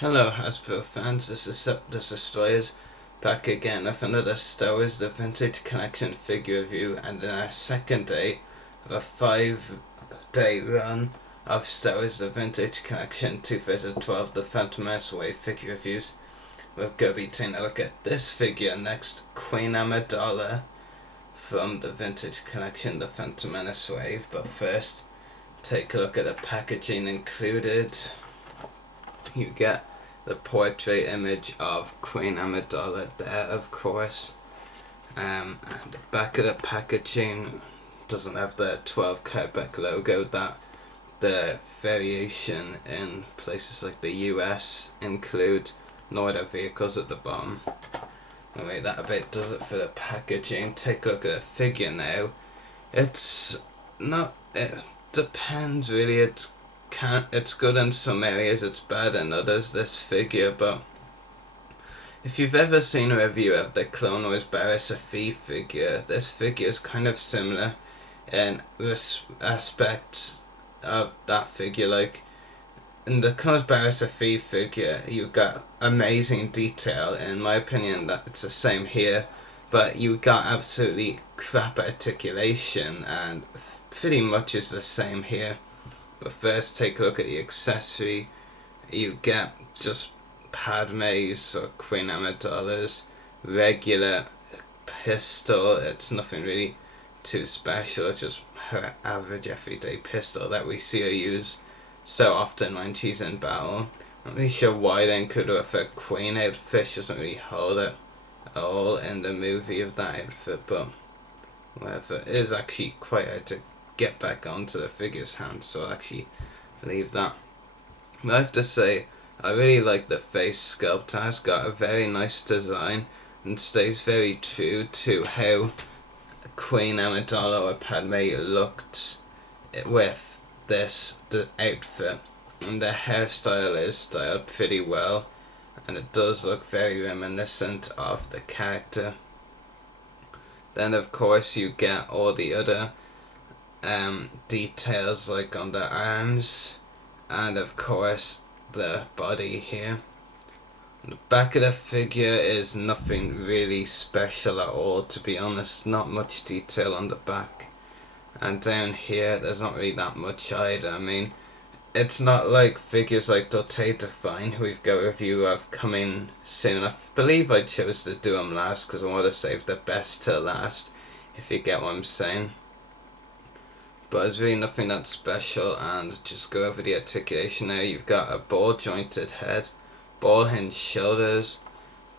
Hello Hasbro fans, this is Septus Destroyers back again with another Star Wars The Vintage Collection figure review, and in our second day of a 5-day run of Star Wars The Vintage Collection 2012 The Phantom Menace Wave figure reviews. We're going to be taking a look at this figure next, Queen Amidala from the Vintage Collection The Phantom Menace Wave, but first take a look at the packaging included. You get the portrait image of Queen Amidala there, of course. And the back of the packaging doesn't have the 12 Quebec logo that the variation in places like the US include, nor the vehicles at the bottom. Anyway, that about does it for the packaging. Take a look at the figure now. It depends really. It's good in some areas, it's bad in others, this figure, but if you've ever seen a review of the Clone Wars Barriss Offee figure, this figure is kind of similar in aspects of that figure. Like in the Clone Wars Barriss Offee figure, you got amazing detail. In my opinion, that it's the same here, but you got absolutely crap articulation, and pretty much is the same here. But first, take a look at the accessory. You get just Padme's or Queen Amidala's regular pistol. It's nothing really too special, it's just her average everyday pistol that we see her use so often when she's in battle. I'm not really sure why they included her with a Queen outfit. She doesn't really hold it at all in the movie of that outfit, but whatever. It is actually quite hard to get back onto the figure's hand, so I'll actually leave that. But I have to say, I really like the face sculpt. It has got a very nice design and stays very true to how Queen Amidala or Padme looked with this outfit, and the hairstyle is styled pretty well, and it does look very reminiscent of the character. Then of course you get all the other details, like on the arms, and of course the body here. The back of the figure is nothing really special at all, to be honest. Not much detail on the back, and down here there's not really that much either. I mean, it's not like figures like Dotte Define, who we've got a review of coming soon. I believe I chose to do them last because I want to save the best till last, if you get what I'm saying. But there's really nothing that special, and just go over the articulation now. You've got a ball jointed head, ball hinged shoulders,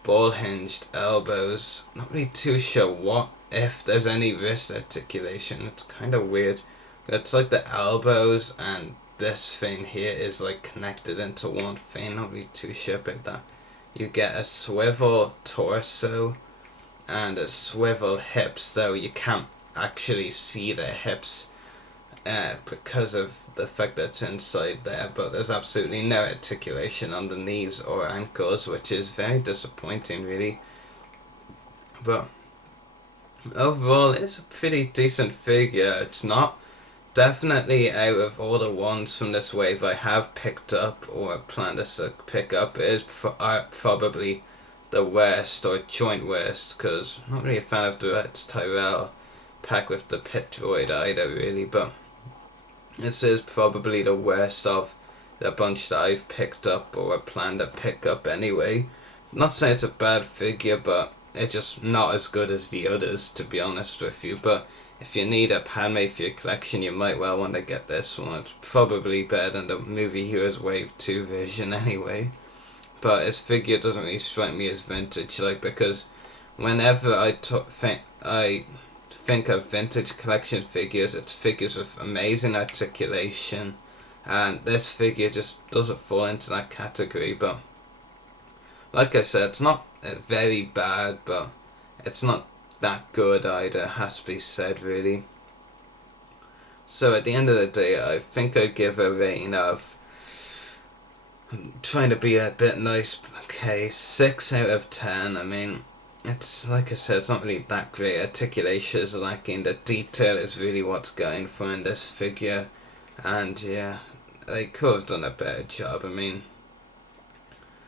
ball hinged elbows. Not really too sure if there's any wrist articulation. It's kind of weird. It's like the elbows and this thing here is like connected into one thing. Not really too sure about that. You get a swivel torso and a swivel hips, though you can't actually see the hips because of the fact that it's inside there, but there's absolutely no articulation on the knees or ankles, which is very disappointing really. But overall, it's a pretty decent figure. It's not definitely, out of all the ones from this wave I have picked up or plan to pick up, it is probably the worst or joint worst, because I'm not really a fan of the Rex Tyrell pack with the pit droid either really, but this is probably the worst of the bunch that I've picked up or plan to pick up anyway. Not saying it's a bad figure, but it's just not as good as the others, to be honest with you. But if you need a Padme for your collection, you might well want to get this one. It's probably better than the Movie Heroes Wave 2 version anyway. But this figure doesn't really strike me as vintage, like, because whenever I think of vintage collection figures, it's figures with amazing articulation, and this figure just doesn't fall into that category. But like I said, it's not very bad, but it's not that good either, has to be said really. So at the end of the day, I think I'd give a rating of, I'm trying to be a bit nice, okay, 6 out of 10. I mean, it's like I said, it's not really that great. Articulation is lacking. The detail is really what's going for in this figure, and yeah, they could have done a better job. I mean,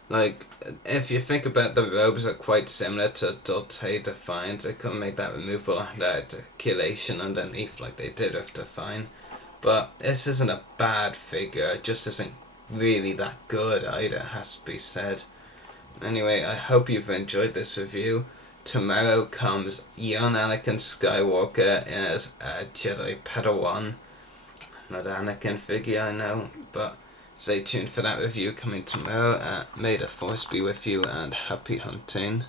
Like, if you think about the robes are quite similar to Dulce Defiance, they could make that removable and articulation underneath like they did with Define. But this isn't a bad figure, it just isn't really that good either, has to be said. Anyway, I hope you've enjoyed this review. Tomorrow comes young Anakin Skywalker as a Jedi Padawan. Not Anakin figure, I know, but stay tuned for that review coming tomorrow. May the Force be with you and happy hunting.